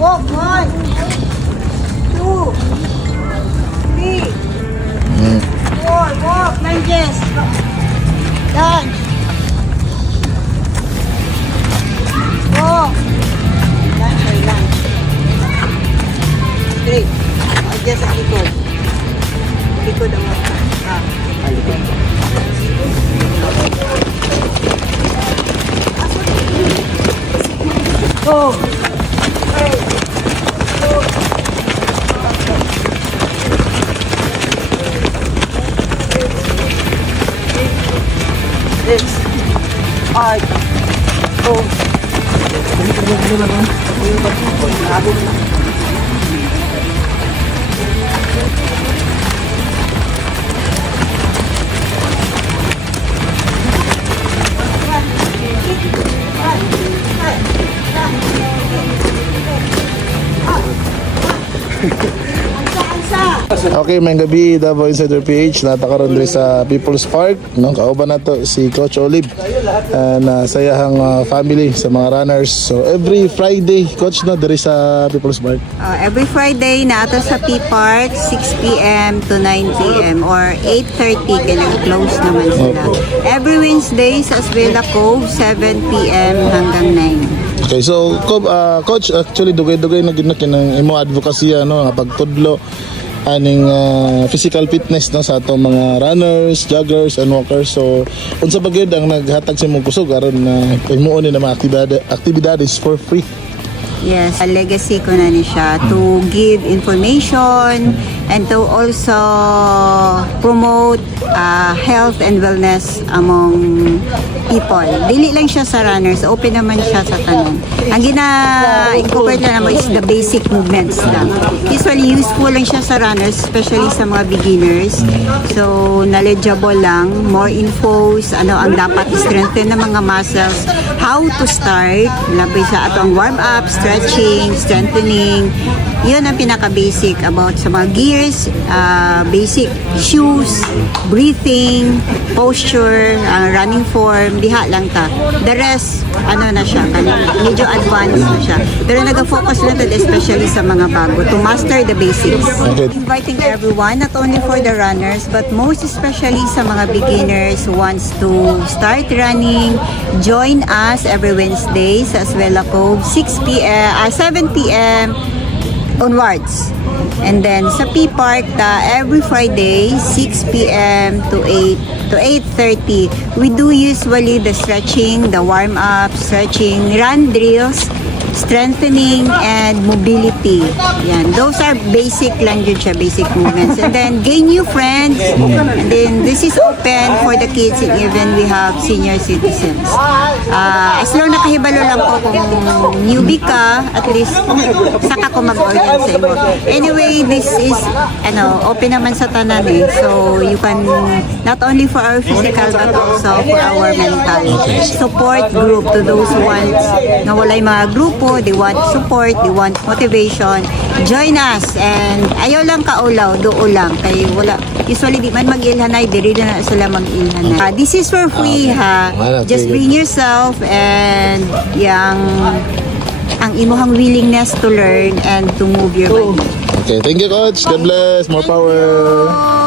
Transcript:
Walk, 1, 2, 3, 4, walk, lunges. Done. Walk. Lunge or lunge. Straight. Adjust ang likod. Likod ang mata. Likod. Go. This art. Go. Okay, may gabi Davao Insider PH natakaroon diri sa People's Park, no? Kauban nato si Coach Olive na sayahang family sa mga runners. So every Friday, Coach, no, diri sa People's Park. Every Friday na ato sa P Park 6 PM to 9 PM or 8:30 kaya close naman sila. Every Wednesday sa Asvela Cove 7 PM hanggang 9. Okay, so Coach, actually dugay-dugay na gid kinang imo advocacy ano nga pagtudlo aning physical fitness no sa atong mga runners, joggers and walkers. So unsa ba gyud ang naghatag sa imong kusog aron na himuon ni na mga aktibidades for free? Yes, a legacy ko na ni siya to give information and to also promote health and wellness among people. Dili lang siya sa runners, open naman siya sa tanan. Ang gina-incorporate lang naman is the basic movements lang. Usually useful lang siya sa runners, especially sa mga beginners. So, knowledgeable lang, more infos, ano ang dapat strengthen ng mga muscles, how to start, labay sa atong warm-up, stretching, strengthening. Yun ang pinaka-basic about sa mga gears, basic shoes, breathing, posture, running form, diha lang ta. The rest, ano na siya, medyo advanced na siya. Pero nag-focus lang tayo especially sa mga bago to master the basics. Inviting everyone, not only for the runners, but most especially sa mga beginners who wants to start running, join us every Wednesday sa Asvela Cove, 7 PM onwards. And then sa P Park every Friday 6 PM to 8:30 we do usually the stretching, the warm up, stretching, run drills, strengthening and mobility. Yan, those are basic lang yun siya, basic movements. And then gain new friends. And then this is open for the kids and even we have senior citizens. As long nakahibalo lang po kung newbie ka, at least saka ko mag-orient sa imo. Anyway, this is open naman sa tanan eh. So you can not only for our physical but also for our mental support group to those who want na walay mga grupo, they want support, they want motivation. Join us and ayaw lang kaulaw, doo lang kay wala usually di man mag-ilhanay, diri na sila mag-ilhanay. This is for free ha. Just bring yourself and ang imuhang willingness to learn and to move your body. Okay, thank you, Coach. God bless. More power.